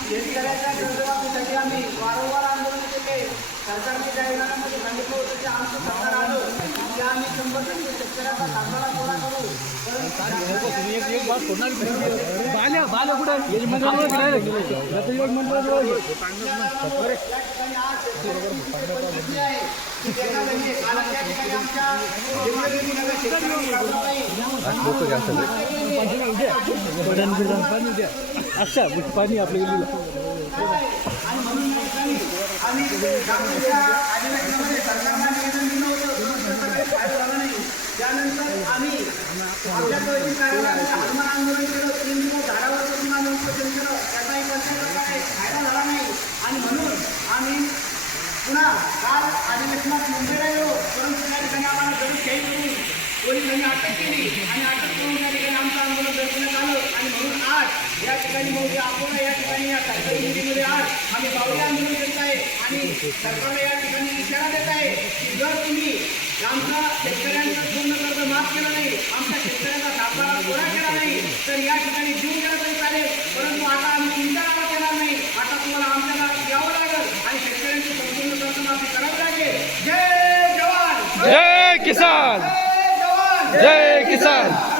शेतकऱ्याच्या कर्जमाफीसाठी आम्ही वारंवार आंदोलन केले सरकारने जाहीरनाम्यामध्ये सांगितलं होतं की आमचं सरकार आलं की आम्ही शंभर टक्के शेतकऱ्याचा कांदा गोळा करू आज शेतकऱ्यांची परिस्थिती आहे की त्यांना अच्छा पाणी आपल्या आणि म्हणून आम्ही झाला नाही त्यानंतर आम्ही कार्यालयामध्ये हनुमान आंदोलन केलं तीन दिवस झाडावर बसून फायदा झाला नाही आणि म्हणून आम्ही पुन्हा काल अधिवेशनात मुंबईला गेलो परंतु त्या ठिकाणी आम्हाला दररोज करून पोलिसांनी अटक केली आणि अटक करून त्या ठिकाणी आमचं आंदोलन दर्शवण्यात आलं आणि म्हणून आज या ठिकाणी मग अकोला या ठिकाणी या सरकारी हिंदीमध्ये आज आम्ही बावली आंदोलन करत आहे आणि सरकारला या ठिकाणी इशारा देत आहे की जर तुम्ही आमचा शेतकऱ्यांचा पूर्ण कर्ज माफ केला नाही आमच्या शेतकऱ्यांचा सातबारा गोळा केला नाही तर या ठिकाणी जीव गेला तरी चालेल. परंतु आता आम्ही तुमच्या नावात येणार नाही. आता तुम्हाला आमच्या नावात यावं लागेल आणि शेतकऱ्यांची संपूर्ण कर्जमाफी करावी लागेल. जय जवान! जय किसान! जय जवान जय किसान